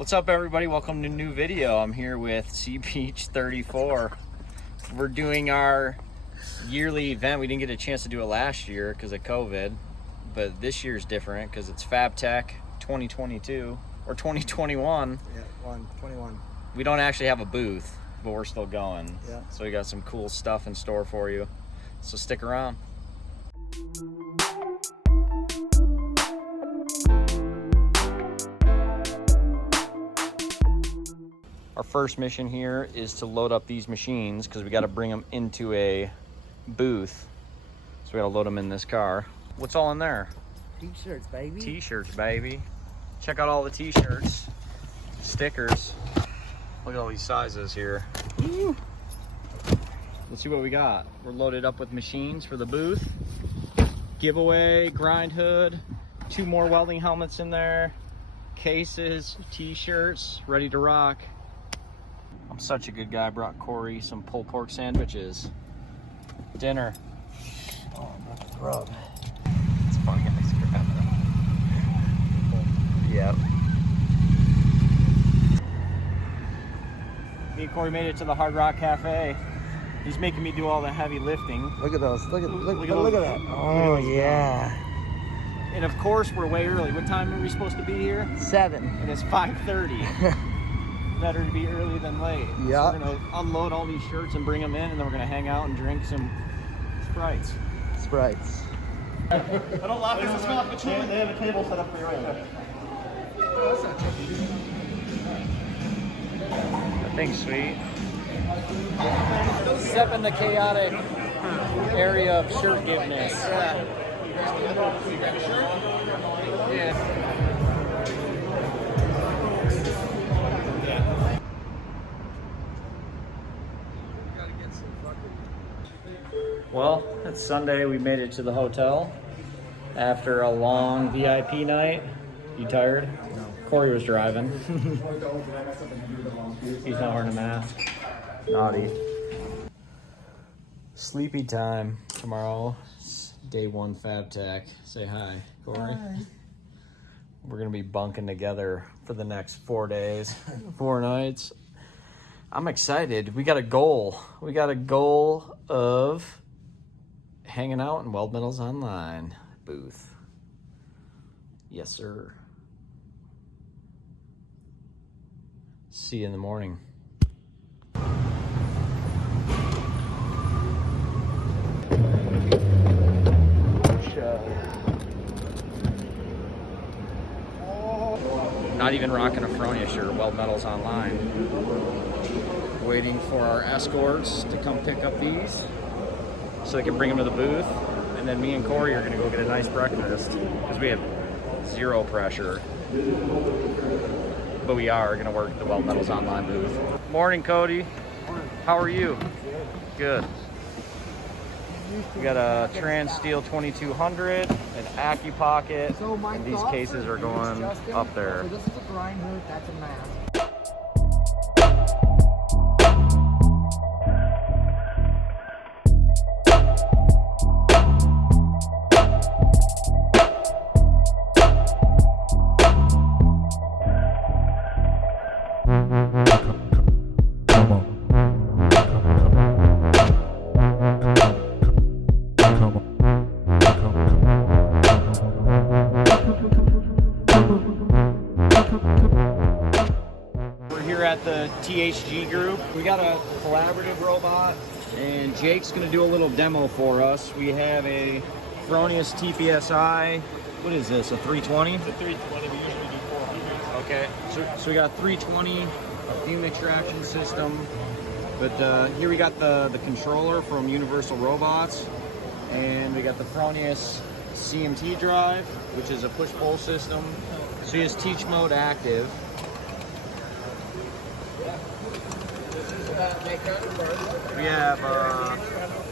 What's up, everybody? Welcome to a new video. I'm here with Sea Beach 34. We're doing our yearly event. We didn't get a chance to do it last year because of COVID, but this year's different because it's Fabtech 2022 or 2021. Yeah, 21. We don't actually have a booth, but we're still going. Yeah. So we got some cool stuff in store for you. So stick around. Our first mission here is to load up these machines because we got to bring them into a booth. So we got to load them in this car. What's all in there? T-shirts, baby. T-shirts, baby. Check out all the t-shirts, stickers. Look at all these sizes here. Woo. Let's see what we got. We're loaded up with machines for the booth. Giveaway, grind hood, 2 more welding helmets in there, cases, t-shirts, ready to rock. I'm such a good guy. I brought Corey some pulled pork sandwiches. Dinner. Oh, that's rub. It's fun getting this crap. Yep. Me and Corey made it to the Hard Rock Cafe. He's making me do all the heavy lifting. Look at those. Look at those. that. Oh, yeah. And of course, we're way early. What time are we supposed to be here? 7. And it's 5:30. Better to be early than late. Yeah. So we're gonna unload all these shirts and bring them in, and then we're gonna hang out and drink some Sprites. Sprites. I don't laugh because it's not the truth. They have a table set up for your own. That thing's sweet. Step in the chaotic area of shirt giveness. Yeah. Well, it's Sunday. We made it to the hotel after a long VIP night. You tired? No. Corey was driving. He's not wearing a mask. Naughty. Sleepy time tomorrow. It's day 1 Fabtech. Say hi, Corey. Hi. We're gonna be bunking together for the next 4 days, 4 nights. I'm excited. We got a goal. We got a goal of hanging out in Weldmetalsonline booth. Yes, sir. See you in the morning. Not even rocking a Fronius shirt, Weldmetalsonline. Waiting for our escorts to come pick up these so they can bring them to the booth. And then me and Corey are gonna go get a nice breakfast because we have 0 pressure. But we are gonna work the Weldmetalsonline booth. Morning, Cody. Morning. How are you? Good. We got a Trans Steel 2200, an AccuPocket, and these cases are going up there. So this is a grind hood, that's a mask. At the THG group. We got a collaborative robot and Jake's gonna do a little demo for us. We have a Fronius TPSI. What is this, a 320? It's a 320, we usually do 400. Okay, so we got a 320, a fume extraction system, but here we got the controller from Universal Robots, and we got the Fronius CMT drive, which is a push-pull system. So he has teach mode active. We have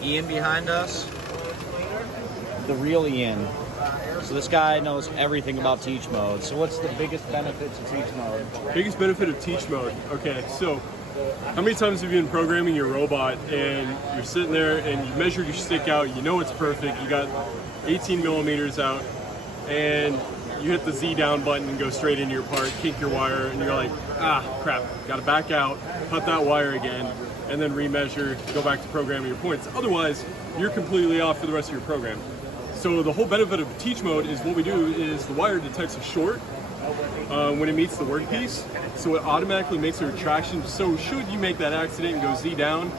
Ian behind us, the real Ian. So this guy knows everything about teach mode. So what's the biggest benefit to teach mode? Biggest benefit of teach mode. Okay, so how many times have you been programming your robot and you're sitting there and you measured your stick out, you know it's perfect, you got 18 millimeters out, and you hit the Z down button and go straight into your part, kink your wire, and you're like, ah, crap, gotta back out, cut that wire again, and then remeasure, go back to programming your points. Otherwise, you're completely off for the rest of your program. So the whole benefit of teach mode is what we do is the wire detects a short when it meets the workpiece, so it automatically makes a retraction. So should you make that accident and go Z down,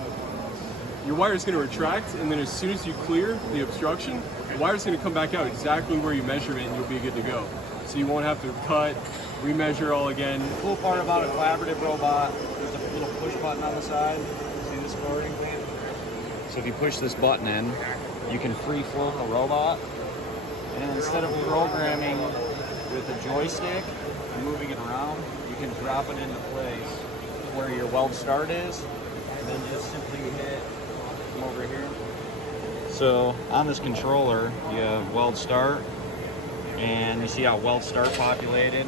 your wire is going to retract, and then as soon as you clear the obstruction, the wire is going to come back out exactly where you measure it, and you'll be good to go. So you won't have to cut, remeasure all again. The cool part about a collaborative robot, there's a little push button on the side. See this scoring? So if you push this button in, you can free float the robot, and instead of programming with a joystick and moving it around, you can drop it into place where your weld start is, and then just simply hit from over here. So on this controller, you have weld start, and you see how weld start populated.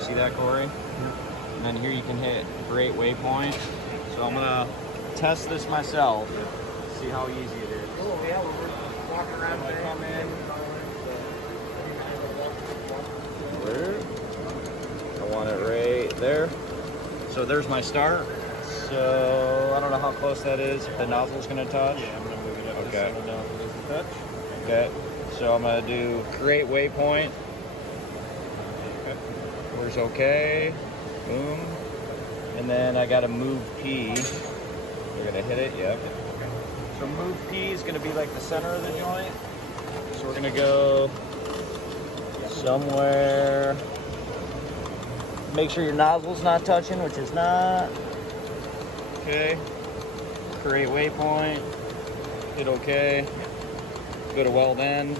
See that, Corey? And then here you can hit create waypoint. So I'm gonna test this myself, see how easy it is. Oh yeah, we're walking around I today. come in. Where? I want it right there. So there's my start. So I don't know how close that is. If the nozzle's gonna touch. Yeah, I'm going to move it up Okay. so the nozzle doesn't touch. Okay. So I'm gonna do create waypoint. Okay. Where's okay? Boom. And then I gotta move P. We're gonna hit it. Yep. So move P is gonna be like the center of the joint. So we're gonna go somewhere. Make sure your nozzle's not touching, which is not. Okay. Create waypoint. Hit OK. Go to weld end.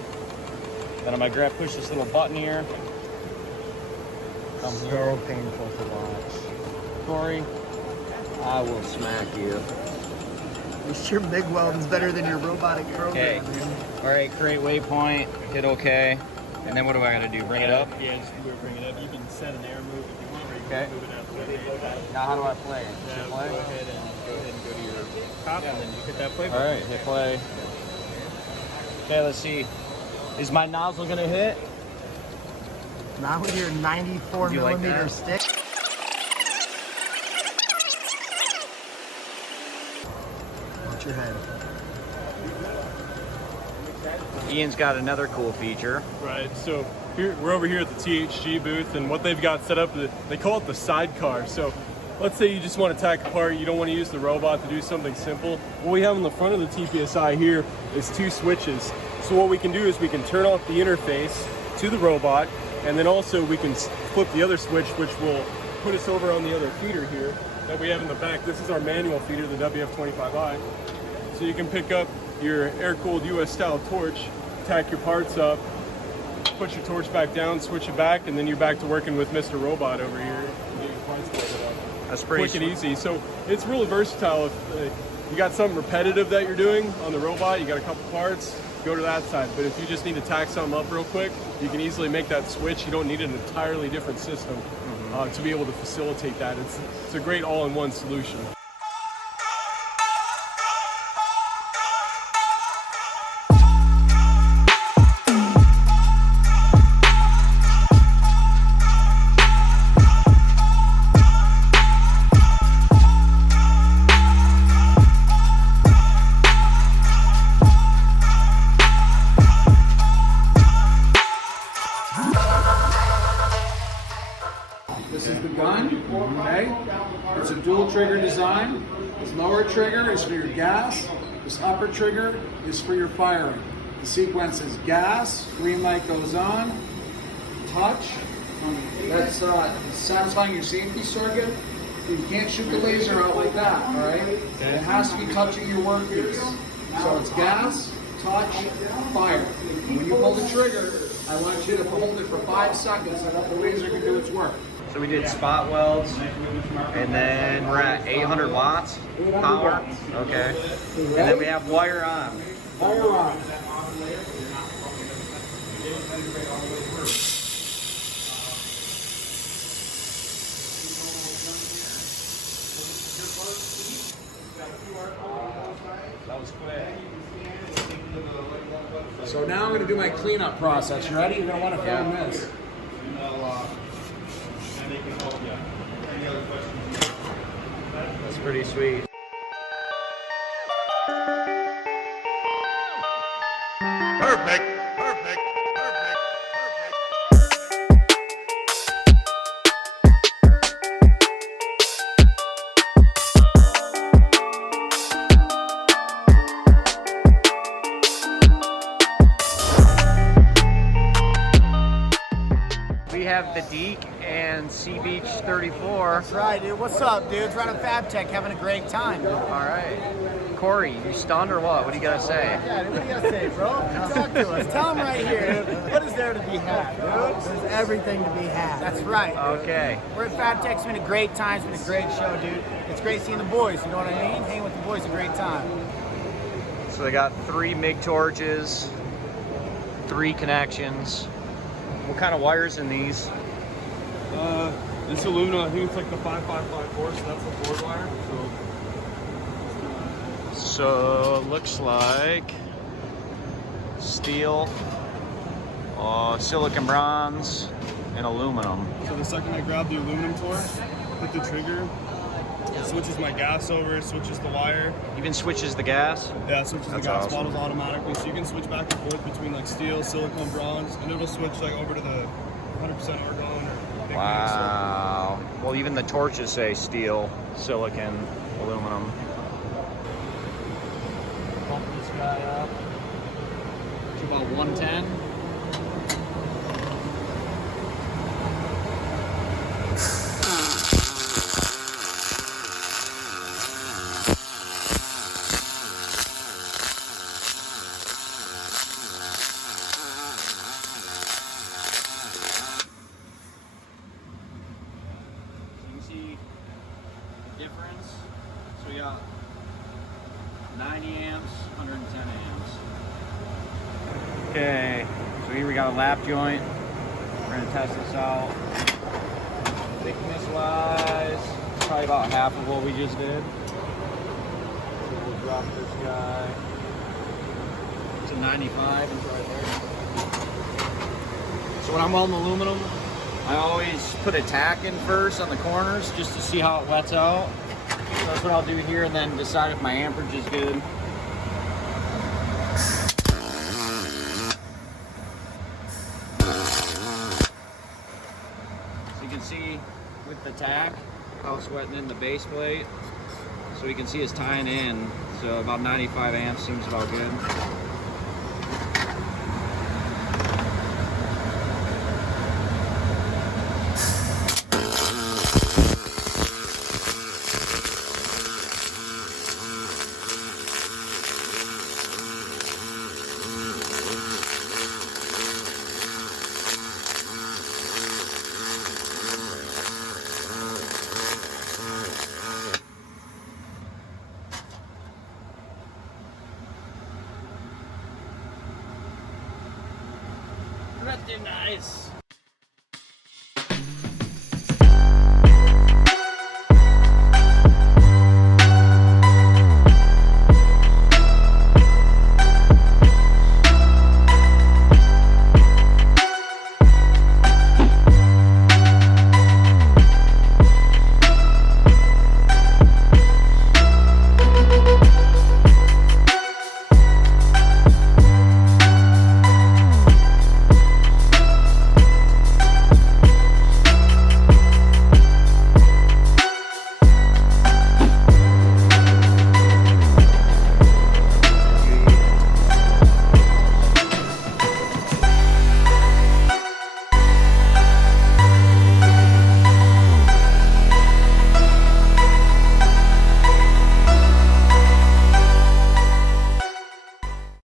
Then I'm gonna push this little button here. Come So here. painful to watch. Corey, I will smack you. At least your MIG welding's better than your robotic Okay. program, man. All right, create waypoint. Hit OK. And then what do I gotta do? Bring it up? Yeah, just bring it up. You can set an air move if you want, or you Okay. can move it out. Now how do I play it? Now Hit go play? ahead and go to your top, and then you hit that play All button. right, hit play. Okay, let's see. Is my nozzle gonna hit? Not with your 94 Do you like millimeter that? stick. Watch your head. Ian's got another cool feature. Right, so here, we're over here at the THG booth, and what they've got set up, they call it the sidecar. So let's say you just want to tack apart, you don't want to use the robot to do something simple. What we have in the front of the TPSI here is two switches. So what we can do is we can turn off the interface to the robot, and then also we can flip the other switch, which will put us over on the other feeder here that we have in the back. This is our manual feeder, the WF25i. So you can pick up your air-cooled US style torch, tack your parts up, put your torch back down, switch it back, and then you're back to working with Mr. Robot over here and get your parts welded up. That's pretty Quick and easy. So it's really versatile. If you got something repetitive that you're doing on the robot, you got a couple parts, go to that side. But if you just need to tack something up real quick, you can easily make that switch. You don't need an entirely different system to be able to facilitate that. It's a great all-in-one solution. This is the gun, okay? It's a dual trigger design. This lower trigger is for your gas. This upper trigger is for your firing. The sequence is gas, green light goes on, touch. That's satisfying your safety circuit. You can't shoot the laser out like that, all right? It has to be touching your workpiece. So it's gas, touch, fire. And when you pull the trigger, I want you to hold it for 5 seconds so that the laser can do its work. So we did spot welds, and then we're at 800 watts power. Okay. And then we have wire on. Fire on. That was quick. So now I'm going to do my cleanup process. You ready? You're going to want to film this. That's pretty sweet. Perfect. We have the Deke and Sea Beach 34. That's right, dude. What's up, dudes? Running Fabtech, having a great time, dude. All right. Corey, you stunned or what? What do you got to say? Yeah, dude, what do you gotta say, bro? Talk to us. Tell them right here, dude. What is there to be had, dude? There's everything to be had. That's right. Dude. Okay. We're at Fabtech. It's been a great time. It's been a great show, dude. It's great seeing the boys. You know what I mean? Hanging with the boys is a great time. So they got 3 MIG torches, 3 connections. What kind of wires in these? This aluminum, I think it's like the 5554, so that's the board wire. So it looks like steel, silicon bronze, and aluminum. So the second I grab the aluminum torch, hit the trigger, it switches my gas over, it switches the wire. Even switches the gas. Yeah, it switches That's the gas awesome. bottles automatically, so you can switch back and forth between like steel, silicone, bronze, and it'll switch like over to the 100% argon or big Wow. Well, even the torches say steel, silicon, aluminum. Pump this guy up to about 110. Difference. So we got 90 amps, 110 amps. Okay, so here we got a lap joint. We're gonna test this out. Thickness wise, probably about half of what we just did. So we'll drop this guy to 95 and try there. So when I'm welding aluminum, I always put a tack in first on the corners just to see how it wets out. So that's what I'll do here and then decide if my amperage is good. So you can see with the tack how it's wetting in the base plate. So you can see it's tying in. So about 95 amps seems about good. Pretty nice.